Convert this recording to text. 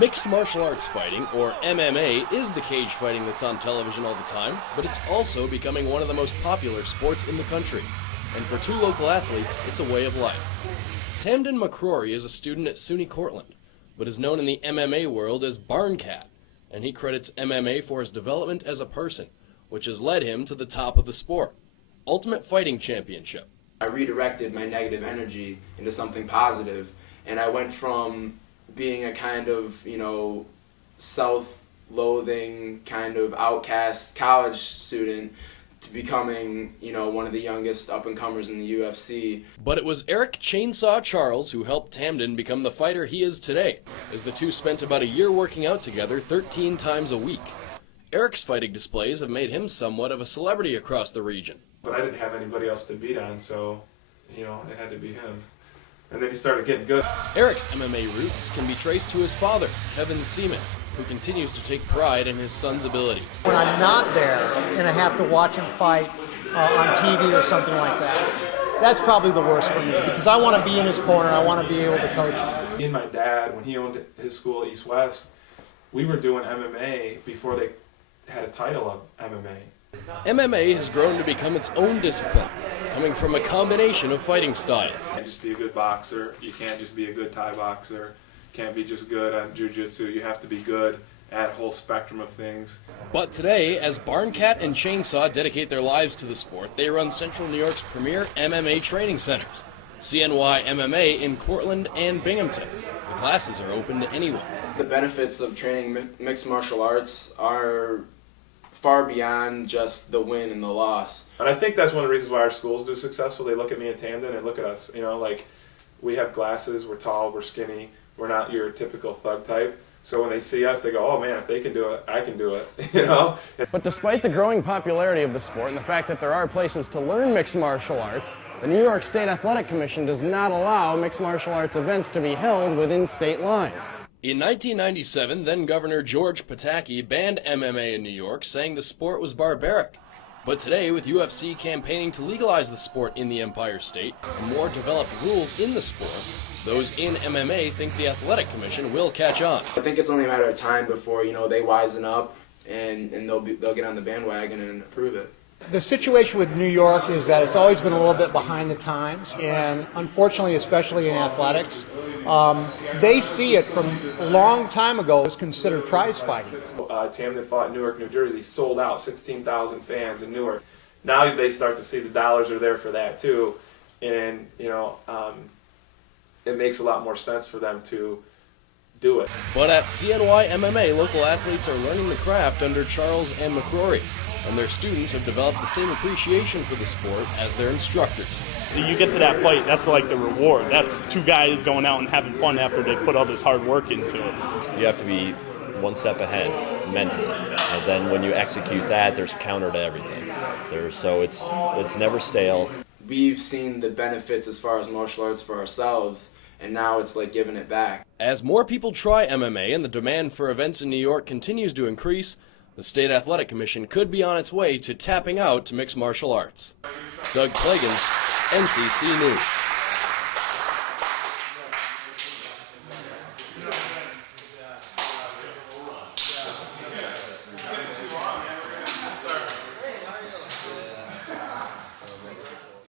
Mixed martial arts fighting, or MMA, is the cage fighting that's on television all the time, but it's also becoming one of the most popular sports in the country. And for two local athletes, it's a way of life. Tamdan McCory is a student at SUNY Cortland, but is known in the MMA world as Barn Cat, and he credits MMA for his development as a person, which has led him to the top of the sport, Ultimate Fighting Championship. I redirected my negative energy into something positive, and I went from being a kind of, self-loathing, kind of outcast college student to becoming, one of the youngest up-and-comers in the UFC. But it was Erik Charles who helped Tamdan become the fighter he is today, as the two spent about a year working out together 13 times a week. Erik's fighting displays have made him somewhat of a celebrity across the region. But I didn't have anybody else to beat on, so, it had to be him. And then he started getting good. Erik's MMA roots can be traced to his father, Seaman, who continues to take pride in his son's abilities. When I'm not there and I have to watch him fight on TV or something like that, that's probably the worst for me, because I want to be in his corner, I want to be able to coach him. Me and my dad, when he owned his school, East West, we were doing MMA before they had a title of MMA. MMA has grown to become its own discipline, coming from a combination of fighting styles. You can't just be a good boxer, you can't just be a good Thai boxer, can't be just good at jiu-jitsu, you have to be good at a whole spectrum of things. But today, as Barn Cat and Chainsaw dedicate their lives to the sport, they run Central New York's premier MMA training centers, CNY MMA in Cortland and Binghamton. The classes are open to anyone. The benefits of training mixed martial arts are far beyond just the win and the loss. And I think that's one of the reasons why our schools do successful. They look at me and Tamdan and look at us, we have glasses, we're tall, we're skinny, we're not your typical thug type. So when they see us, they go, oh man, if they can do it, I can do it, But despite the growing popularity of the sport and the fact that there are places to learn mixed martial arts, the New York State Athletic Commission does not allow mixed martial arts events to be held within state lines. In 1997, then-Governor George Pataki banned MMA in New York, saying the sport was barbaric. But today, with UFC campaigning to legalize the sport in the Empire State and more developed rules in the sport, those in MMA think the Athletic Commission will catch on. I think it's only a matter of time before, they wisen up and they'll get on the bandwagon and approve it. The situation with New York is that it's always been a little bit behind the times, and unfortunately, especially in athletics, they see it from a long time ago as considered prize fighting. Tamdan fought in Newark, New Jersey, sold out 16,000 fans in Newark. Now they start to see the dollars are there for that too, and it makes a lot more sense for them to do it. But at CNY MMA, local athletes are learning the craft under Charles and McCrory, and their students have developed the same appreciation for the sport as their instructors. You get to that fight, that's like the reward. That's two guys going out and having fun after they put all this hard work into it. You have to be one step ahead mentally, and then when you execute that, there's a counter to everything. So it's never stale. We've seen the benefits as far as martial arts for ourselves, and now it's like giving it back. As more people try MMA and the demand for events in New York continues to increase, the State Athletic Commission could be on its way to tapping out to mixed martial arts. Doug Plagens, NCC News.